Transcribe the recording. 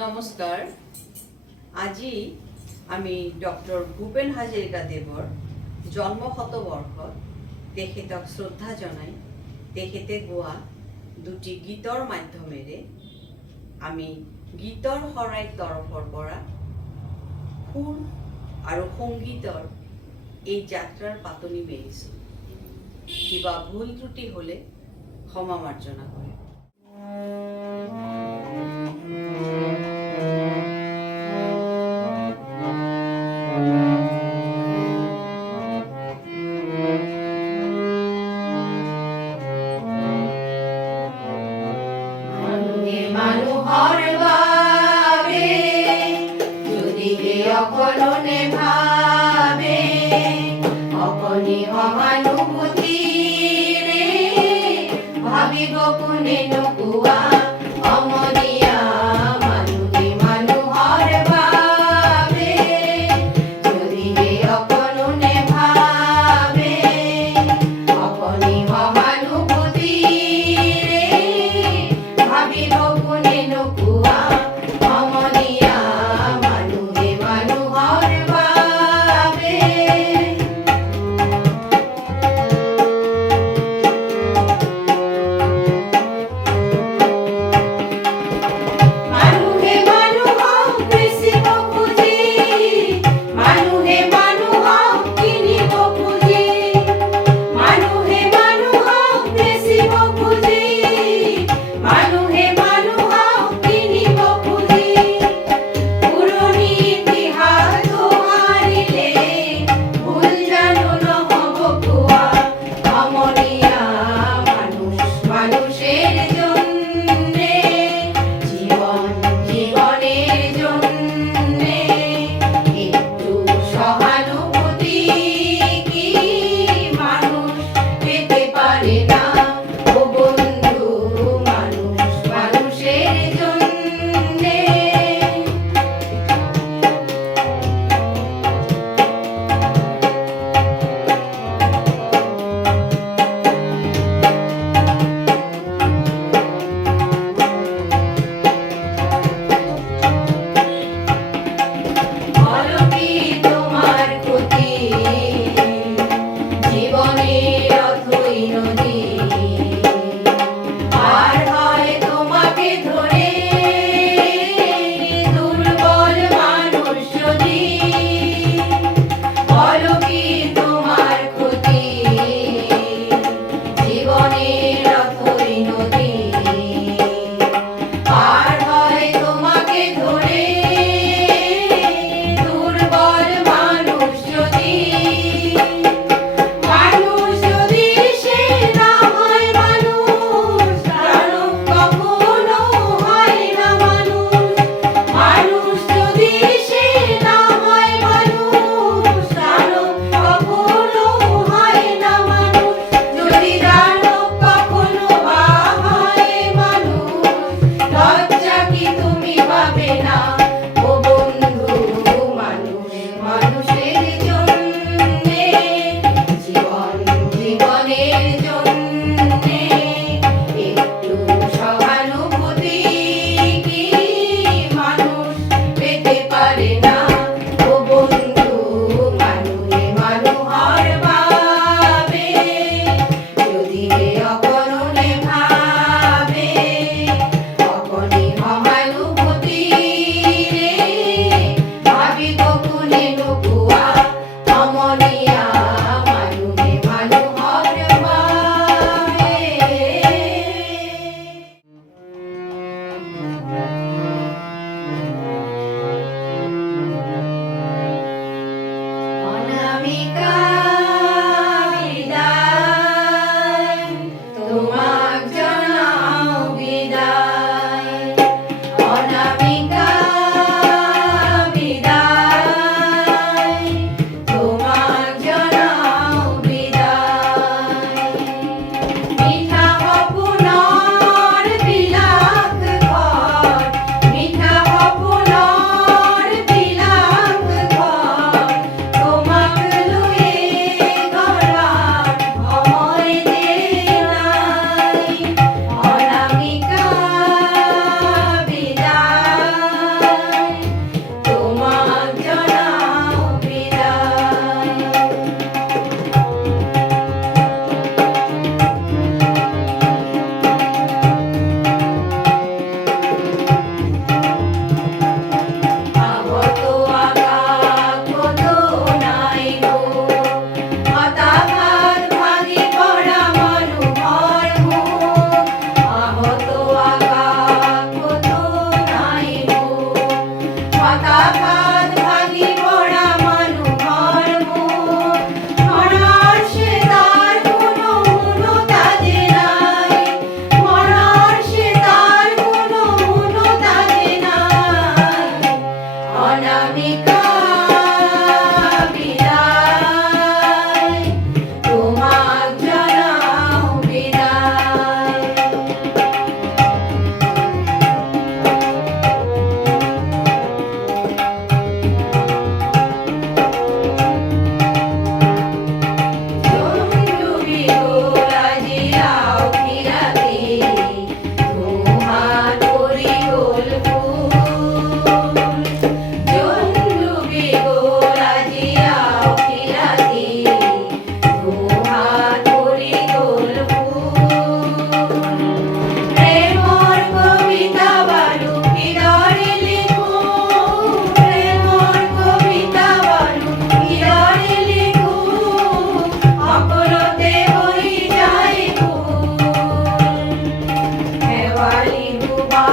নমস্কাৰ। আজি আমি ডক্টৰ ভূপেন হাজৰিকা দেৱৰ জন্ম শতবৰ্ষত তেখেতক শ্ৰদ্ধা জনাই তেখেতে গোৱা দুটি গীতৰ মাধ্যমেৰে আমি গীতৰ শৰাই তৰফৰ পৰা সুৰ আৰু সংগীতৰ এই যাত্ৰাৰ পাতনি মেলিছোঁ। কিবা ভুল ত্ৰুটি হ'লে ক্ষমা মাৰ্জনা কৰে। মানুহৰ বাবে যদি অকলনে ভাবে অকণি সহানুভূতিৰে ভাবিব কোনে নোকোৱা অমনীয়া মানুহে মানুহৰ বাবে যদি অকলনে ভাবে অকণি সহানুভূতিৰে ভাবিব কোনে নোকোৱা অমনীয়া মানুহে মানুহৰ বাবে। মানুহে মানুহক বেচিব খুজি, মানুহে মানুহক কিনিব খুজি, মানুহে মানুহক বেচিব খুজি, মানুহে মানুহক কিনিব খুজি। পুৰণি ইতিহাস দোহাৰিলে ভুল জানো নহ'ব কোৱা অমনীয়া মানুষের জন্যে জীবনের জন্যে একটু সহানুভূতি কি মানুষ পেতে পারে না ও বন্ধু মানুষের জন্যে। বলো কি তোমার ক্ষতি জীবনের অথই নদী আর হয় তোমাকে ধরে দুর্বল মানুষ যদি। বলো কি তোমার ক্ষতি জীবনের অথই নদী আর হয় তোমাকে ধরে দুর্বল মানুষ যদি। মানুষ যদি সে না হয় মানুষ কারো কখনো হয় না মানুষ। মানুষ যদি সে না হয় মানুষ কারো কখনো হয় না মানুষ। যদি দানব কখনো বা হয় মানুষ লজ্জা কি তুমি পাবে না ও বন্ধু মানুষের জন্যে জীবনের জন্যে একটু সহানুভূতি কি মানুষ পেতে পারে না ও বন্ধু মানুহর ভাবে যদি অকরণে ভাবে অকণি সহানুভূতিৰে ভাবিব কোনে নোকোৱা অমনীয়া মানুহে মানুহৰ বাবে। বালি ডুবা